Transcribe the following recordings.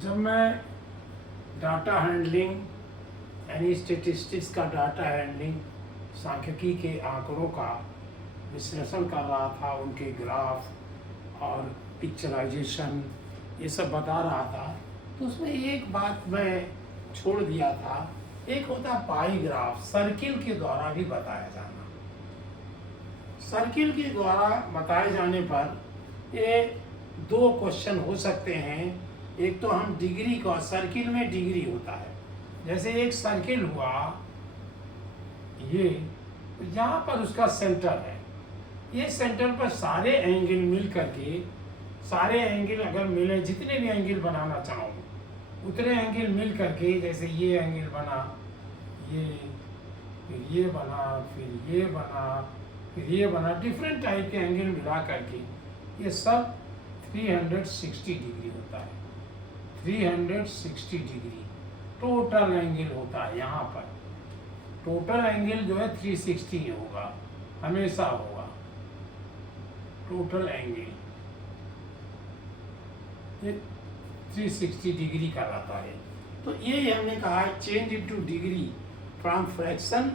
जब मैं data handling यानी स्टेटिस्टिक्स का डाटा हैंडलिंग सांख्यिकी के आंकड़ों का विश्लेषण कर रहा था, उनके ग्राफ और पिक्चराइजेशन ये सब बता रहा था, तो उसमें एक बात मैं छोड़ दिया था। एक होता पाई ग्राफ, सर्किल के द्वारा भी बताया जाना। सर्किल के द्वारा बताए जाने पर ये दो क्वेश्चन हो सकते हैं। एक तो हम डिग्री का, सर्किल में डिग्री होता है, जैसे एक सर्किल हुआ ये, यहाँ पर उसका सेंटर है, ये सेंटर पर सारे एंगल मिल करके, सारे एंगल अगर मिले, जितने भी एंगल बनाना चाहूँ उतने एंगल मिल करके, जैसे ये एंगल बना, ये, फिर ये बना, फिर ये बना, फिर ये बना, डिफरेंट टाइप के एंगल मिला करके ये सब 360 डिग्री होता है। 360 डिग्री टोटल एंगल होता है। यहाँ पर टोटल एंगल जो है 360 ही होगा, हमेशा होगा टोटल एंगल, ये 360 डिग्री का रहता है। तो ये हमने कहा change into degree from fraction.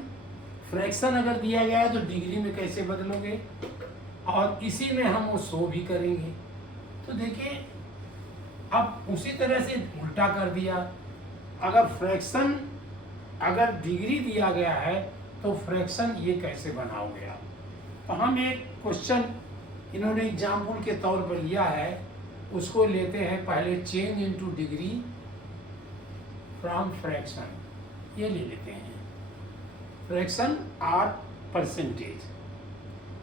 Fraction अगर दिया गया है तो डिग्री में कैसे बदलोगे, और इसी में हम वो शो भी करेंगे। तो देखिए, अब उसी तरह से उल्टा कर दिया। अगर फ्रैक्शन, अगर डिग्री दिया गया है तो फ्रैक्शन ये कैसे बनाओगे आप। तो हम एक क्वेश्चन इन्होंने एग्जाम्पल के तौर पर लिया है, उसको लेते हैं पहले। Change into degree from fraction, ये ले लेते हैं, फ्रैक्शन और परसेंटेज।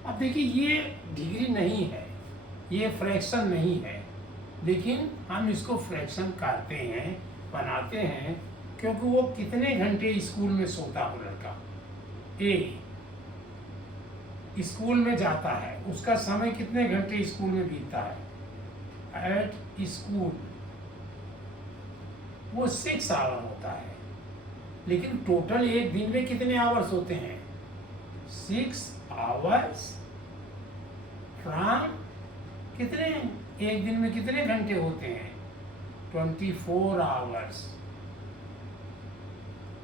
अब देखिए, ये डिग्री नहीं है, ये फ्रैक्शन नहीं है, लेकिन हम इसको फ्रैक्शन करते हैं, बनाते हैं, क्योंकि वो कितने घंटे स्कूल में सोता हो लड़का, ए स्कूल में जाता है, उसका समय कितने घंटे स्कूल में बीतता है, एट स्कूल वो 6 आवर होता है। लेकिन टोटल एक दिन में कितने आवर्स होते हैं, 6 आवर्स फ्रॉम, कितने, एक दिन में कितने घंटे होते हैं, 24 आवर्स।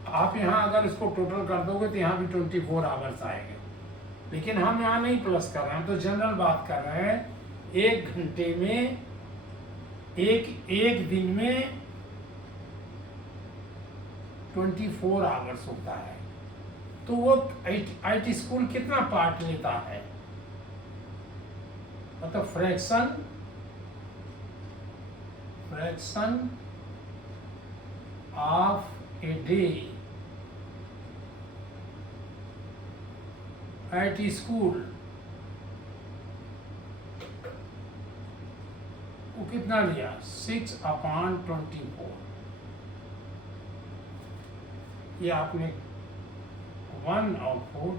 आप यहाँ अगर इसको टोटल कर दोगे तो यहाँ भी 24 आवर्स आएंगे, लेकिन हम यहाँ नहीं प्लस कर रहे हैं, हम तो जनरल बात कर रहे हैं। एक घंटे में, एक दिन में 24 आवर्स होता है। तो वो IT स्कूल कितना पार्ट लेता है, मतलब fraction of a day at school, वो कितना लिया, 6/24। ये आपने 1/4,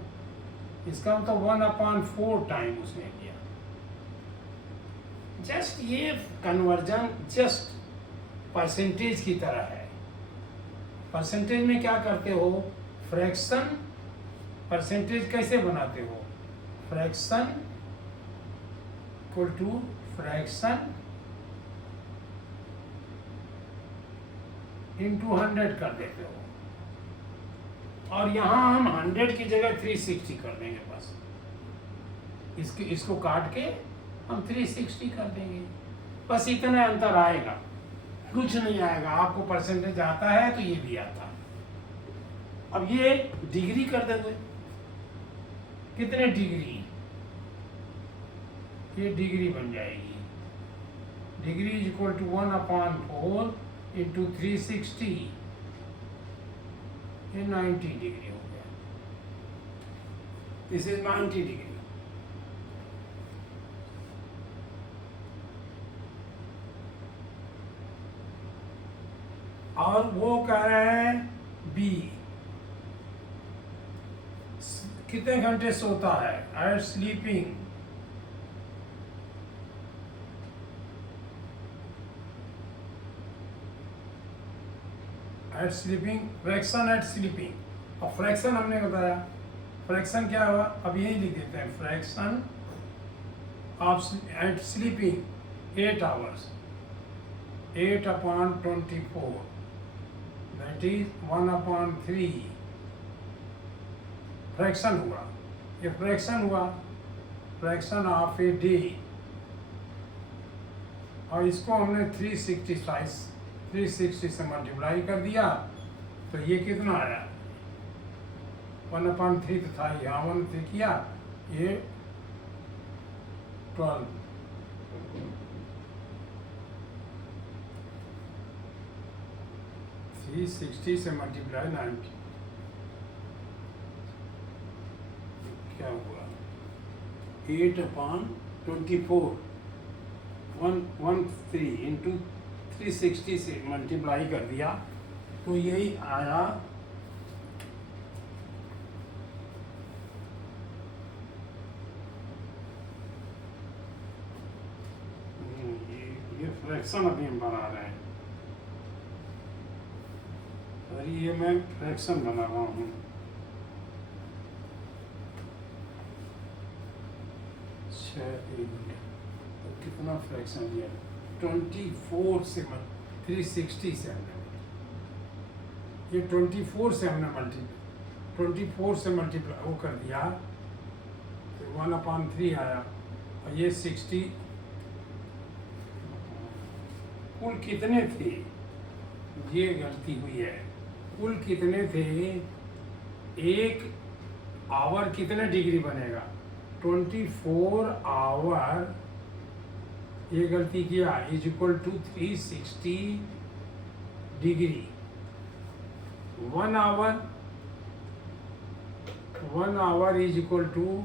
इसका मतलब 1/4 टाइम उसने लिया। जस्ट ये कन्वर्जन जस्ट परसेंटेज की तरह है। परसेंटेज में क्या करते हो, फ्रैक्शन, परसेंटेज कैसे बनाते हो, fraction equal to fraction into 100 कर देते हो, और यहाँ हम 100 की जगह 360 कर देंगे बस। इसको काट के हम 360 कर देंगे, बस इतना अंतर आएगा, कुछ नहीं आएगा। आपको परसेंटेज आता है तो ये भी आता है। अब ये डिग्री कर देंगे, कितने डिग्री, ये डिग्री बन जाएगी, degree is equal to 1/4 into 360, ये 90 डिग्री हो गया। This is 90 degree. और वो कह रहे हैं बी कितने घंटे सोता है, at sleeping, at sleeping, fraction at sleeping. और फ्रैक्शन हमने बताया, फ्रैक्शन क्या हुआ, अब यही लिख देते हैं, fraction of at sleeping 8 hours. 8/24, that is 1/3 fraction हुआ। ये फ्रैक्शन हुआ, फ्रैक्शन ऑफ ए डे, और इसको हमने 360 से मल्टीप्लाई कर दिया, तो ये कितना आया, 1/3 तो था, यहाँ 1/3 किया, ये 12, 360 से मल्टीप्लाई 90, क्या हुआ, 8/24, 113 इंटू 360 से मल्टीप्लाई कर दिया, तो यही आया ये फ्रैक्शन अभी हम बना रहे हैं, और ये मैं फ्रैक्शन बना रहा हूँ। तो कितना फ्रैक्शन लिया, 24 से 360 से हमने, ये 24 से हमने 24 से मल्टीप्लाई वो कर दिया, तो 1/3 आया, और ये 60, कुल कितने थे, ये गलती हुई है, कुल कितने थे, एक आवर कितने डिग्री बनेगा, 24 आवर, ये गलती किया, is equal to 360 degree, 1 hour is equal to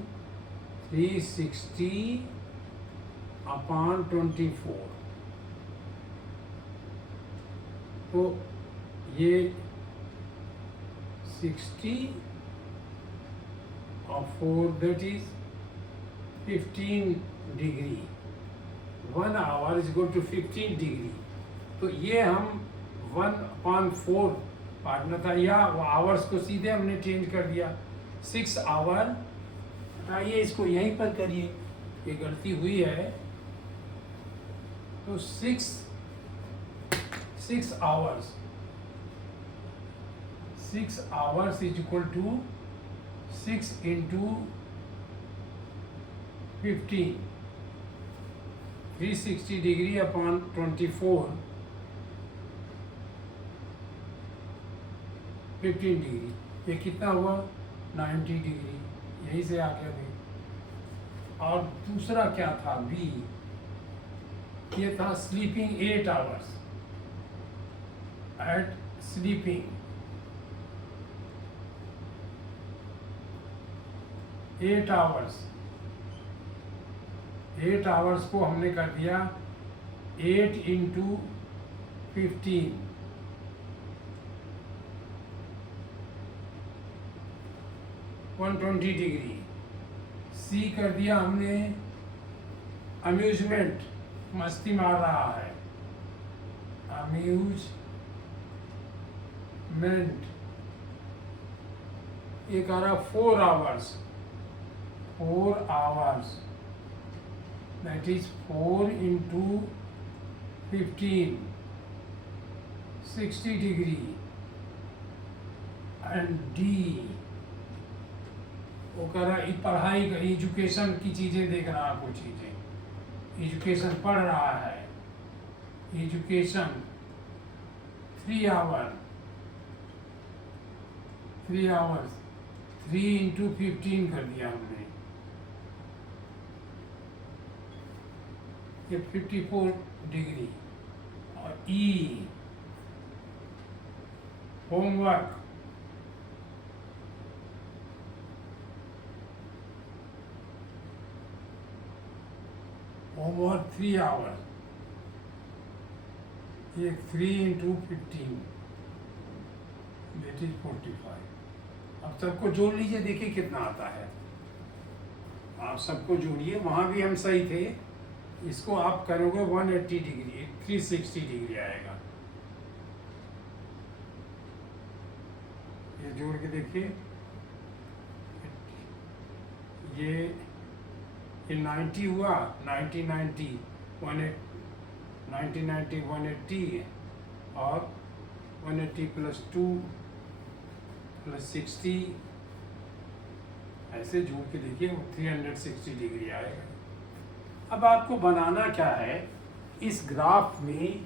360/24, तो ये 60 और 4 that is 15 degree, 1 hour is equal to 15 degree, तो ये हम 1/4 पार्टनर था, या आवर्स को सीधे हमने चेंज कर दिया, 6 आवर, आइए इसको यहीं पर करिए, ये गलती हुई है, तो 6 hours is equal to 6 into 15, 360 degree upon 24, 15 degree, ये कितना हुआ, 90 डिग्री, यहीं से आ गया भी। और दूसरा क्या था, बी, ये था sleeping 8 hours, at sleeping 8 hours को हमने कर दिया 8 इंटू 15, 120 डिग्री। सी कर दिया हमने अम्यूजमेंट, मस्ती मार रहा है, अम्यूजमेंट, एक आ रहा 4 hours, that is 4 into 15, 60 degree, and D वो कह रहा पढ़ाई, एजुकेशन की चीज़ें देख रहा है, कुछ चीज़ें, एजुकेशन पढ़ रहा है, एजुकेशन 3 आवर्स, 3 इंटू 15 कर दिया हमने, ये 54 डिग्री। और ई होमवर्क, होमवर्क 3 आवर्स, ये 3 इंटू 15, दैट इज 45। अब सबको जोड़ लीजिए, देखिए कितना आता है, आप सबको जोड़िए, वहाँ भी हम सही थे, इसको आप करोगे 180 डिग्री, 360 डिग्री आएगा, ये जोड़ के देखिए, ये 90 हुआ, 90 180, 1990 180 और 180 प्लस 2 प्लस 60, ऐसे जोड़ के देखिए 360 डिग्री आएगा। अब आपको बनाना क्या है, इस ग्राफ में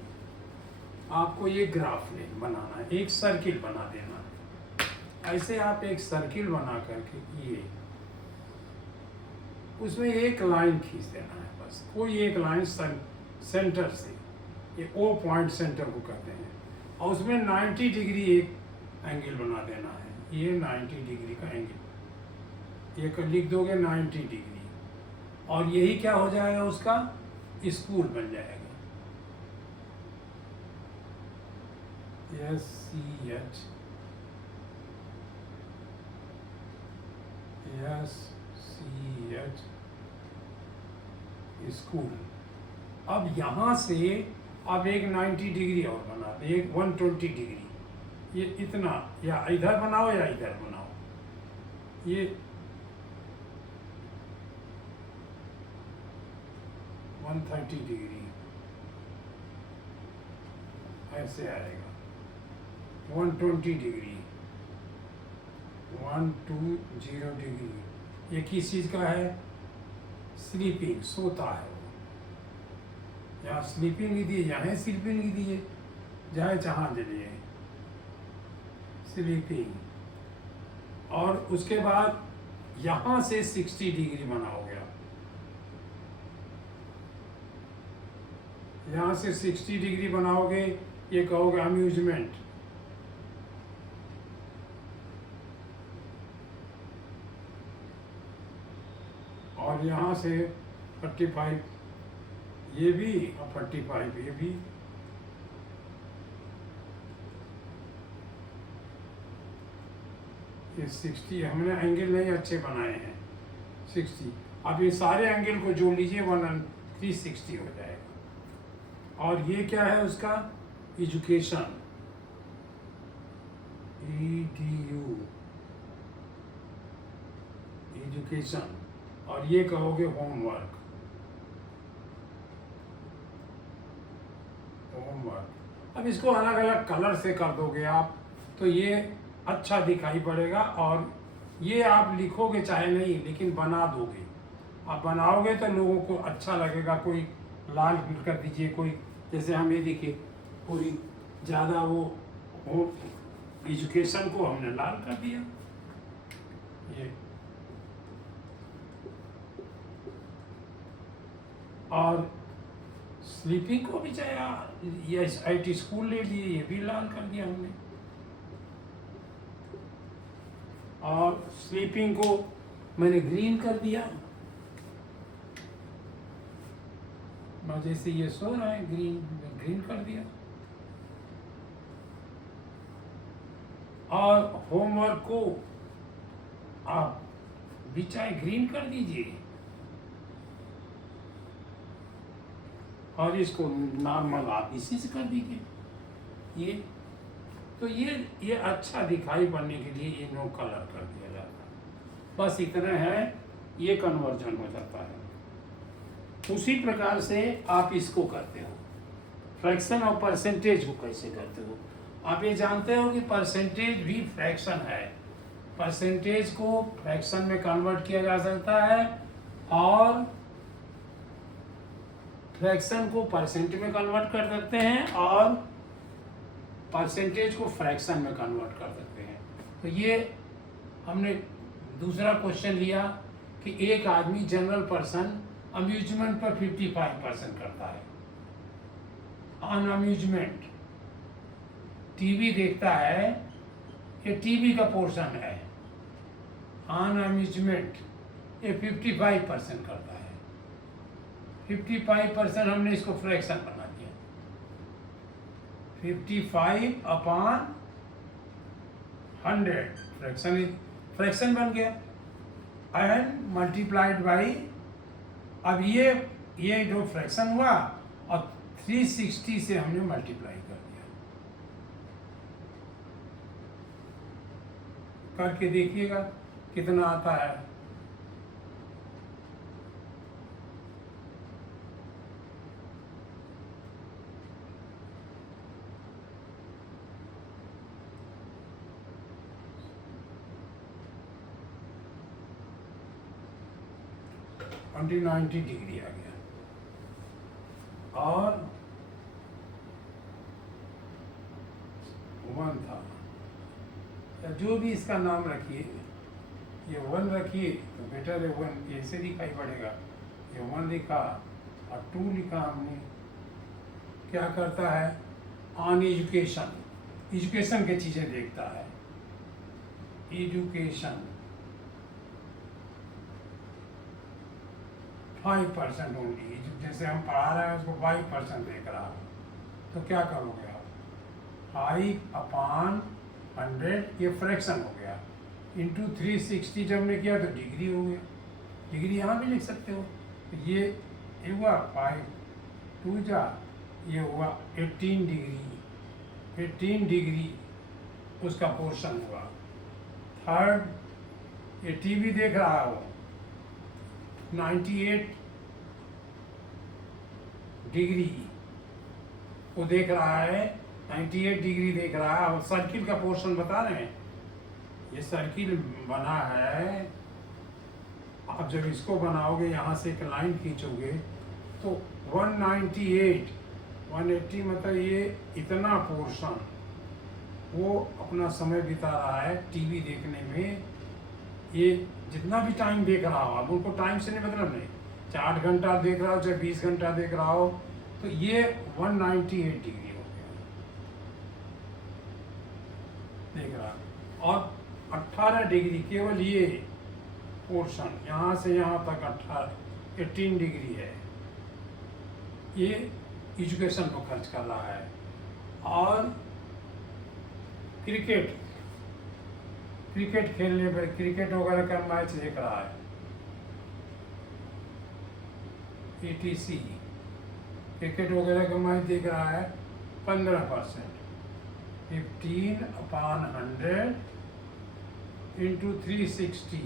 आपको ये ग्राफ बनाना है, एक सर्किल बना देना है। ऐसे आप एक सर्किल बना करके ये उसमें एक लाइन खींच देना है, बस कोई एक लाइन सेंटर से, ये ओ पॉइंट सेंटर को कहते हैं, और उसमें 90 डिग्री एक एंगल बना देना है। ये 90 डिग्री का एंगल ये लिख दोगे 90 डिग्री, और यही क्या हो जाएगा, उसका स्कूल बन जाएगा। SCH school. अब यहाँ से अब एक 90 डिग्री और बना दे, एक 120 डिग्री, ये इतना, या इधर बनाओ या इधर बनाओ, ये 130 डिग्री ऐसे आएगा, 120 डिग्री, 120 डिग्री। ये किस चीज़ का है, स्लीपिंग, सोता है वो। यहाँ स्लीपिंग लिख दिए, यहाँ स्लीपिंग लिख दिए, जहाँ जहाँ चलिए स्लीपिंग। और उसके बाद यहाँ से 60 डिग्री बनाओगे आप, यहाँ से 60 डिग्री बनाओगे, ये कहोगे अम्यूजमेंट। और यहाँ से 45 ये भी, और 45 ये भी। ये 60 हमने एंगल नहीं अच्छे बनाए हैं, 60। अब ये सारे एंगल को जोड़ लीजिए, 360 हो जाएगा। और ये क्या है उसका, एजुकेशन, EDU, एजुकेशन। और ये कहोगे होमवर्क, होमवर्क। अब इसको अलग अलग कलर से कर दोगे आप, तो ये अच्छा दिखाई पड़ेगा। और ये आप लिखोगे चाहे नहीं, लेकिन बना दोगे, आप बनाओगे तो लोगों को अच्छा लगेगा। कोई लाल कर दीजिए, कोई जैसे हम ये देखिए पूरी ज़्यादा वो हो, एजुकेशन को हमने लाल कर दिया। ये और स्लीपिंग को भी चाहे ये IT स्कूल ले लिए, ये भी लाल कर दिया हमने। और स्लीपिंग को मैंने ग्रीन कर दिया, जैसे ये सो रहा है, ग्रीन कर दिया। और होमवर्क को आप भी चाहे ग्रीन कर दीजिए, और इसको नॉर्मल आप इसी से कर दीजिए। ये तो ये अच्छा दिखाई पड़ने के लिए ये नो कलर कर दिया जाता है, बस इतना है, ये कन्वर्जन हो जाता है। उसी प्रकार से आप इसको करते हो, फ्रैक्शन और परसेंटेज को कैसे करते हो। आप ये जानते हो कि परसेंटेज भी फ्रैक्शन है, परसेंटेज को फ्रैक्शन में कन्वर्ट किया जा सकता है, और फ्रैक्शन को परसेंट में कन्वर्ट कर सकते हैं, और परसेंटेज को फ्रैक्शन में कन्वर्ट कर सकते हैं। तो ये हमने दूसरा क्वेश्चन लिया कि एक आदमी, जनरल पर्सन, अम्यूजमेंट पर 55% करता है। ऑन अम्यूजमेंट, टीवी देखता है, ये टीवी का पोर्शन है। ऑन अम्यूजमेंट ये 55% करता है। 55% हमने इसको फ्रैक्शन बना दिया, 55/100 फ्रैक्शन बन गया, एंड मल्टीप्लाइड बाई, अब ये जो फ्रैक्शन हुआ, और 360 से हमने मल्टीप्लाई कर दिया। करके देखिएगा कितना आता है। 2090 डिग्री आ गया। और 1 था, या जो भी इसका नाम रखिए, ये 1 रखिए तो बेटर है, 1 ऐसे दिखाई पड़ेगा। ये 1 लिखा और 2 लिखा हमने। क्या करता है? ऑन एजुकेशन, एजुकेशन की चीज़ें देखता है। एजुकेशन 5% ओनली, जैसे हम पढ़ा रहे हैं उसको 5% देख रहा है, तो क्या करोगे आप? 5/100, ये फ्रैक्शन हो गया, इंटू 360 जब हमने किया तो डिग्री हो गया। डिग्री यहाँ भी लिख सकते हो। ये हुआ 5 2 जा, ये हुआ 18 डिग्री, 18 डिग्री उसका पोर्शन हुआ। थर्ड, ये टीवी देख रहा हो 98 डिग्री वो देख रहा है, 98 डिग्री देख रहा है। और सर्किल का पोर्शन बता रहे हैं, ये सर्किल बना है। आप जब इसको बनाओगे, यहाँ से एक लाइन खींचोगे तो 198 180 मतलब ये इतना पोर्शन वो अपना समय बिता रहा है टीवी देखने में। ये जितना भी टाइम देख रहा हो, अब उनको टाइम से नहीं मतलब नहीं, चाहे 8 घंटा देख रहा हो चाहे 20 घंटा देख रहा हो, तो ये 198 डिग्री हो गया देख रहा। और 18 डिग्री केवल ये पोर्शन, यहाँ से यहाँ तक 18 डिग्री है, ये एजुकेशन को खर्च कर रहा है। और क्रिकेट खेलने पर, क्रिकेट वगैरह का मैच देख रहा है, ETC क्रिकेट वगैरह का मैच देख रहा है 15%, 15/100 इंटू 360,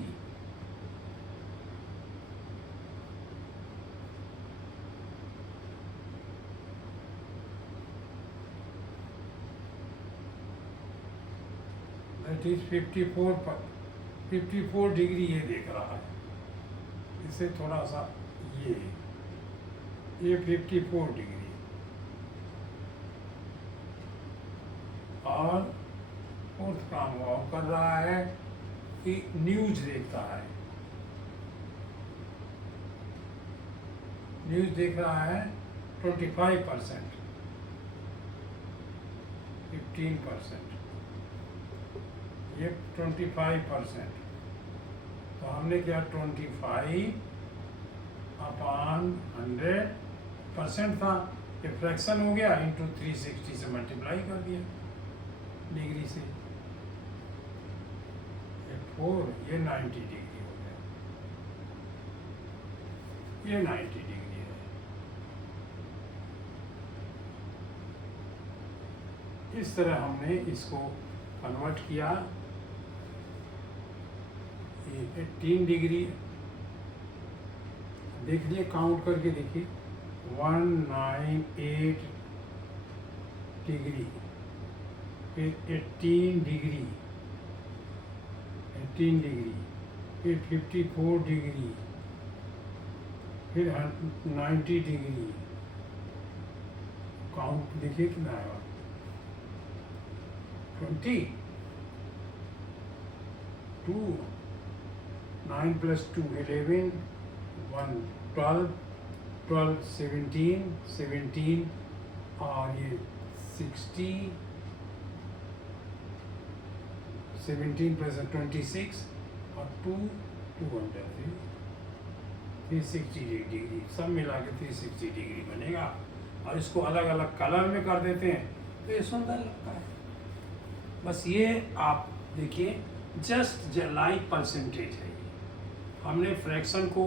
दैट इज 54 डिग्री ये देख रहा है। इसे थोड़ा सा ये 54 डिग्री। और फोर्थ काम वो कर रहा है कि न्यूज देखता है, न्यूज देख रहा है 25%, 15%, ये 25%। तो हमने क्या 25/100% था, ये फ्रैक्शन हो गया, इंटू 360 से मल्टीप्लाई कर दिया डिग्री से। ये 4, ये 90 डिग्री हो गया, ये 90 डिग्री है। इस तरह हमने इसको कन्वर्ट किया। ये 18 डिग्री देखिए, काउंट करके देखिए, 198 डिग्री, फिर 18 डिग्री, 18 डिग्री, फिर 54 डिग्री, फिर 90 डिग्री। काउंट देखिए कितना आएगा, 20, 2, 9 + 2 11, 1 12, 12 17, 17, और ये 60, 17 + 26, और 2 200, 360 डिग्री, सब मिला के 360 डिग्री बनेगा। और इसको अलग अलग कलर में कर देते हैं तो ये सुंदर लगता है। बस ये आप देखिए, जस्ट लाइक परसेंटेज है। हमने फ्रैक्शन को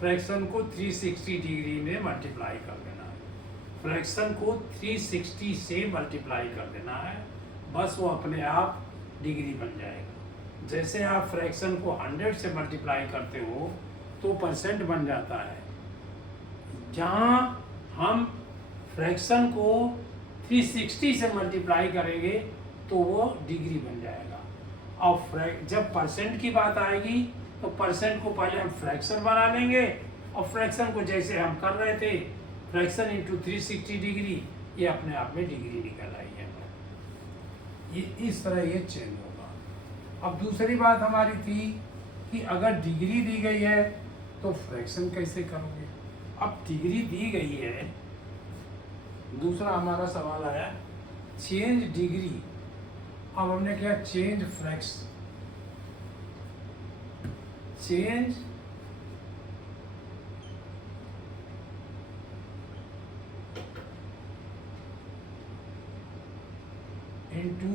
360 डिग्री में मल्टीप्लाई कर देना है, फ्रैक्शन को 360 से मल्टीप्लाई कर देना है, बस वो अपने आप डिग्री बन जाएगा। जैसे आप फ्रैक्शन को 100 से मल्टीप्लाई करते हो तो परसेंट बन जाता है, जहाँ हम फ्रैक्शन को 360 से मल्टीप्लाई करेंगे तो वो डिग्री बन जाएगा। और जब परसेंट की बात आएगी तो परसेंट को पहले हम फ्रैक्शन बना लेंगे, और फ्रैक्शन को जैसे हम कर रहे थे फ्रैक्शन इंटू 360 डिग्री, ये अपने आप में डिग्री निकल आई है। ये इस तरह ये चेंज होगा। अब दूसरी बात हमारी थी कि अगर डिग्री दी गई है तो फ्रैक्शन कैसे करोगे। अब डिग्री दी गई है, दूसरा हमारा सवाल आया चेंज डिग्री। अब हमने क्या change fraction, change into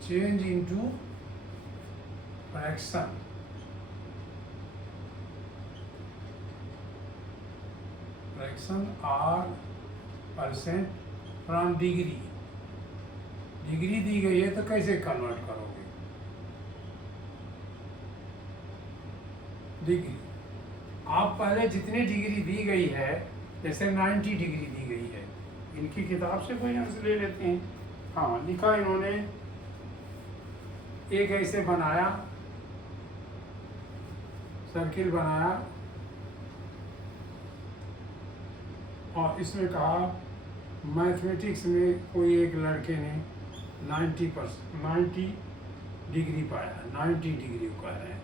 change into fraction, fraction r percent from degree. Degree दी गई है तो कैसे कन्वर्ट करोगे डिग्री। आप पहले जितनी डिग्री दी गई है, जैसे 90 डिग्री दी गई है, इनकी किताब से कोई आंसर ले लेते हैं। हाँ लिखा इन्होंने, एक ऐसे बनाया सर्किल बनाया और इसमें कहा मैथमेटिक्स में कोई एक लड़के ने 90 डिग्री पाया, 90 डिग्री को कह रहे हैं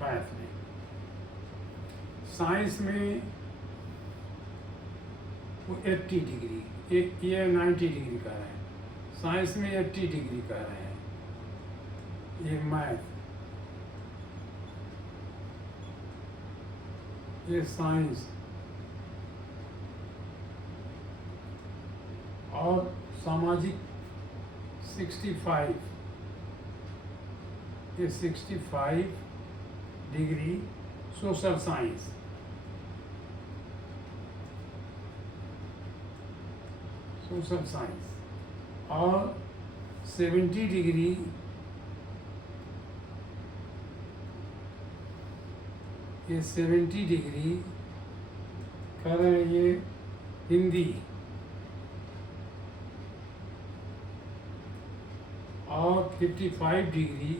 मैथ में। साइंस में वो 80 डिग्री, ये 90 डिग्री कह रहे हैं, साइंस में 80 डिग्री कह रहे हैं। ये मैथ, ये साइंस, और सामाजिक 65, ये 65 degree social science. Social science और 70 डिग्री ये 70 डिग्री कह रहे हैं ये हिंदी और 55 डिग्री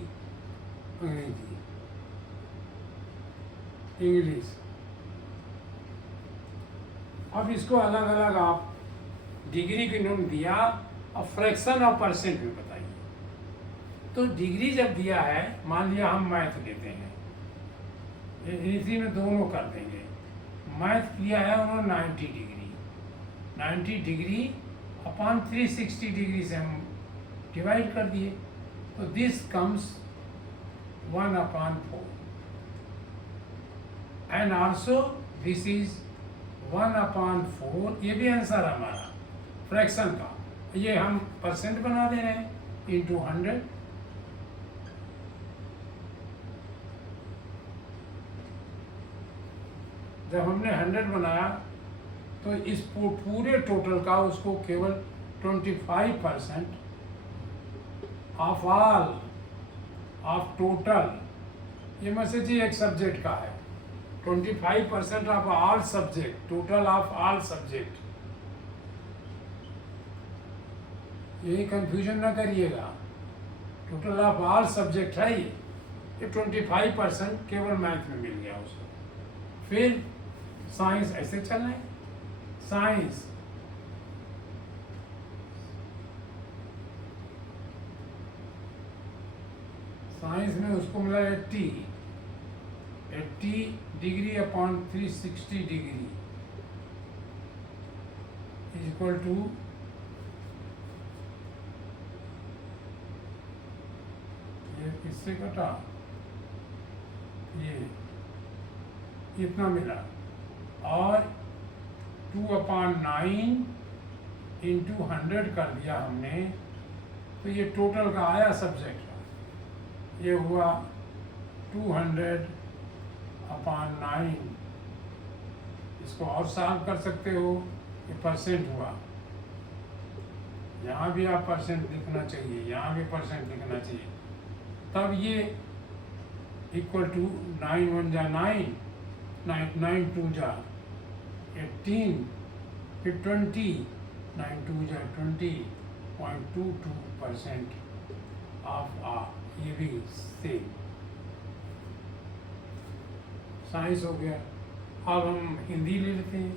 अंग्रेजी इंग्लिश। अब इसको अलग अलग आप डिग्री की नोट दिया और फ्रैक्शन और परसेंट में बताइए। तो डिग्री जब दिया है, मान लिया हम मैथ लेते हैं, इसी में दोनों कर देंगे। मैथ किया है उन्होंने 90 डिग्री, 90 डिग्री अपॉन 360 डिग्री से हम डिवाइड कर दिए, तो this comes 1/4 and also this is 1/4। ये भी आंसर हमारा फ्रैक्शन का, ये हम परसेंट बना दे रहे हैं इंटू 100। जब हमने 100 बनाया तो इस पूरे टोटल का उसको केवल 25% ऑफ ऑल ऑफ टोटल, ये मैसेज ही एक सब्जेक्ट का है, 25% of all subject, total of all subject. यही कंफ्यूजन ना करिएगा, टोटल ऑफ ऑल सब्जेक्ट है ये 25% केवल मैथ में मिल गया उसको। फिर साइंस ऐसे चल रहे हैं, साइंस साइंस में उसको मिला 80 degree upon 360 degree is equal to ये किससे कटा, ये इतना मिला, और 2/9 इंटू 100 कर दिया हमने, तो ये टोटल का आया सब्जेक्ट का, ये हुआ 200/9। इसको और सॉल्व कर सकते हो, ये परसेंट हुआ, यहाँ भी आप परसेंट लिखना चाहिए, यहाँ भी परसेंट लिखना चाहिए, तब ये इक्वल टू 9 1 जा 9, 9 2 जा 18, फिर 20, 9 2 जा 20.22% ऑफ आ, ये भी सेम। साइंस हो गया। अब हम हिंदी ले लेते हैं,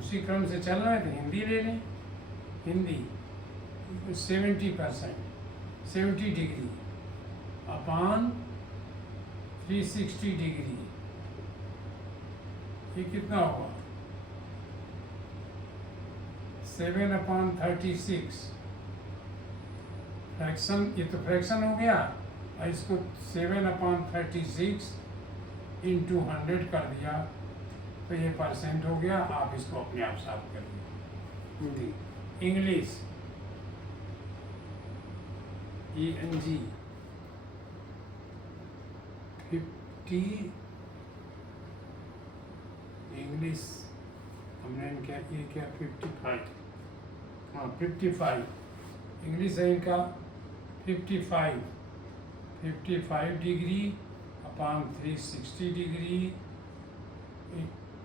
उसी क्रम से चल रहा है तो हिंदी ले लें। हिंदी 70%, 70 डिग्री अपान 360 डिग्री, ये कितना होगा? 7/36। फ्रैक्शन, ये तो फ्रैक्शन हो गया, और इसको 7/36 इंटू 100 कर दिया तो ये परसेंट हो गया। आप इसको अपने आप साफ कर दिए। हिंदी। इंग्लिश ENG 50, इंग्लिश हमने क्या ये क्या 55, हाँ 55, इंग्लिश है इनका 55 डिग्री अपान 360 डिग्री।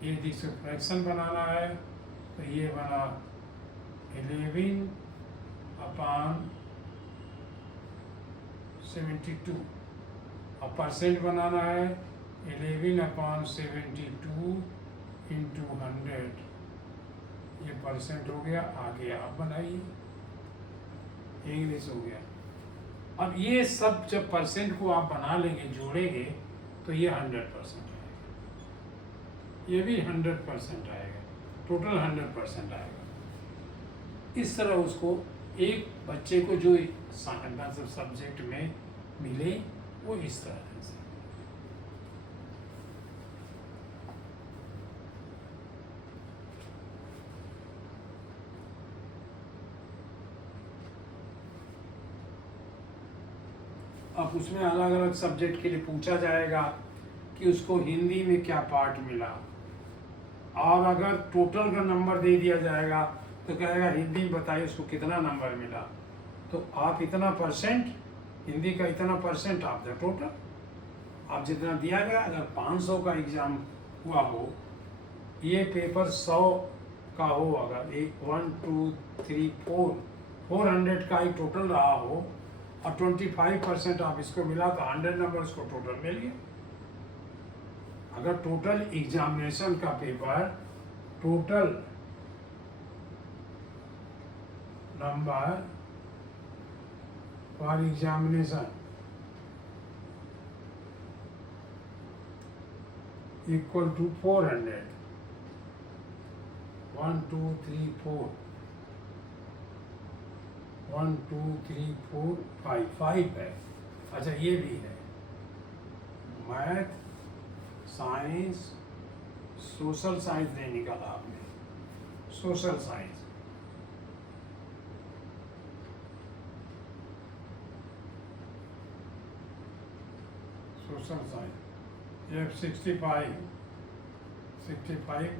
ये जिसको फ्रैक्शन बनाना है तो ये बना 11/72, और परसेंट बनाना है 11/72 इंटू 100, ये परसेंट हो गया। आगे आप बनाइए, इंग्लिश हो गया। अब ये सब जब परसेंट को आप बना लेंगे, जोड़ेंगे, तो ये 100% आएगा, ये भी 100% आएगा, टोटल 100% आएगा। इस तरह उसको एक बच्चे को जो मतलब सब्जेक्ट में मिले वो इस तरह से। अब उसमें अलग अलग सब्जेक्ट के लिए पूछा जाएगा कि उसको हिंदी में क्या पार्ट मिला, और अगर टोटल का नंबर दे दिया जाएगा तो कहेगा हिंदी में बताइए उसको कितना नंबर मिला। तो आप इतना परसेंट, हिंदी का इतना परसेंट आप दे टोटल, आप जितना दिया गया। अगर 500 का एग्ज़ाम हुआ हो, ये पेपर 100 का हो, अगर 1 2 3 400 का ही टोटल रहा हो, और 25% आप इसको मिला तो 100 नंबर उसको टोटल मिल गया। अगर टोटल एग्जामिनेशन का पेपर, total number for examination equal to 400, 1 2 3 4, 1 2 3 4 5 है। अच्छा ये भी है, मैथ, साइंस, सोशल साइंस नहीं निकाला आपने, सोशल साइंस, सोशल साइंस ये 65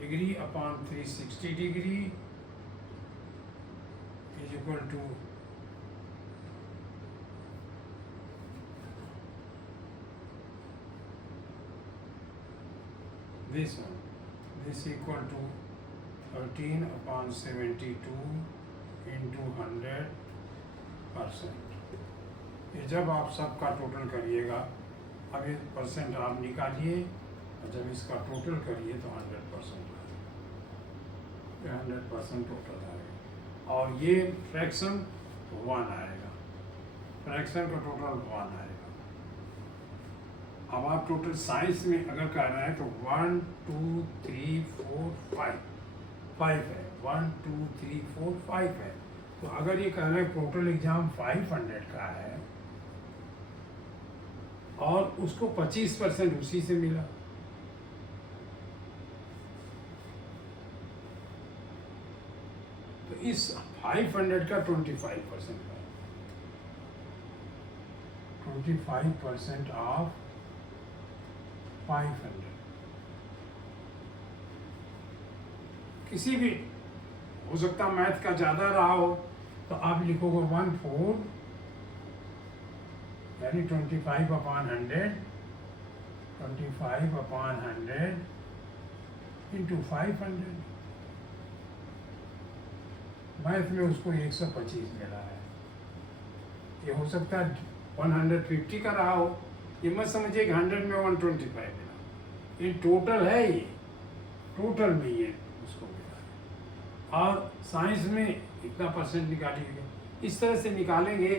degree upon 360 degree is equal to this one, this equal to 13/72 into 100%। ये जब आप सबका टोटल करिएगा, अब ये परसेंट आप निकालिए, और जब इसका टोटल करिए तो 100% आएगा, ये 100% टोटल आएगा। और ये फ्रैक्शन 1 आएगा, फ्रैक्शन का टोटल 1 आएगा। अब आप टोटल साइंस में अगर कर रहे हैं तो 1 2 3 4 5 है, 1 2 3 4 5 है। तो अगर ये कह रहे हैं टोटल एग्जाम 500 का है और उसको 25% उसी से मिला, तो इस 500 का 25% का 25% ऑफ 500, किसी भी हो सकता मैथ का ज़्यादा रहा हो तो आप लिखोगे 1/4 यानी 25/100, 25/100 इंटू 500। मैथ में उसको 125 मिला है, ये हो सकता है 150 का रहा हो ये मत समझिए कि 100 में 125 मिला, ये टोटल है, ये टोटल में ये उसको मिला। और साइंस में इतना परसेंट निकालिएगा, इस तरह से निकालेंगे,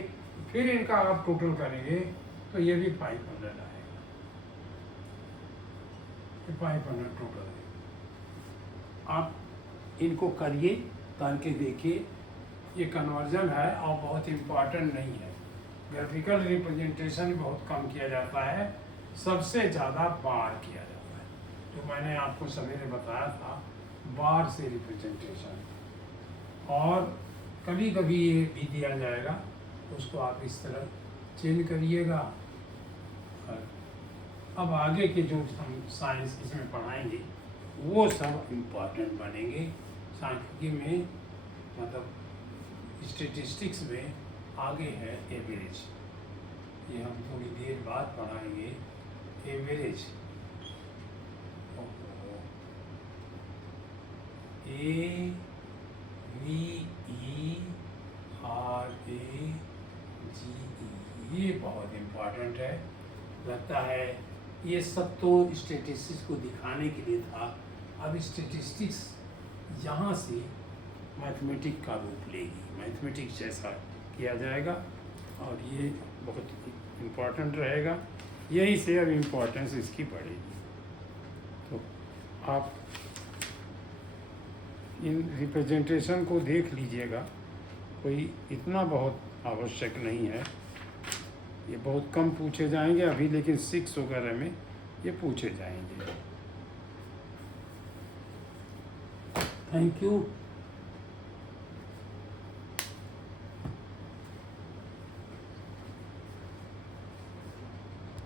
फिर इनका आप टोटल करेंगे तो ये भी 500 आएगा, ये 500 टोटल है। आप इनको करिए, करके देखिए, ये कन्वर्जन है और बहुत इम्पॉर्टेंट नहीं है। ग्राफिकल रिप्रेजेंटेशन बहुत कम किया जाता है, सबसे ज़्यादा बार किया जाता है, जो मैंने आपको सवेरे बताया था, बार से रिप्रेजेंटेशन। और कभी कभी ये भी दिया जाएगा, उसको आप इस तरह चेंज करिएगा। अब आगे के जो हम साइंस इसमें पढ़ाएंगे वो सब इम्पॉर्टेंट बनेंगे। सांख्यिकी में, मतलब स्टेटिस्टिक्स में आगे है एवरेज, ये हम थोड़ी देर बाद पढ़ाएंगे। एवरेज, AVERAGE, ये बहुत इम्पोर्टेंट है। लगता है ये सब तो स्टेटिस्टिक्स को दिखाने के लिए था, अब स्टेटिस्टिक्स यहाँ से मैथमेटिक्स का रूप लेगी, मैथमेटिक्स जैसा किया जाएगा, और ये बहुत इम्पोर्टेंट रहेगा। यही से अब इम्पोर्टेंस इसकी बढ़ेगी। तो आप इन रिप्रेजेंटेशन को देख लीजिएगा, कोई इतना बहुत आवश्यक नहीं है, ये बहुत कम पूछे जाएंगे अभी, लेकिन 6 वगैरह में ये पूछे जाएंगे। Thank you.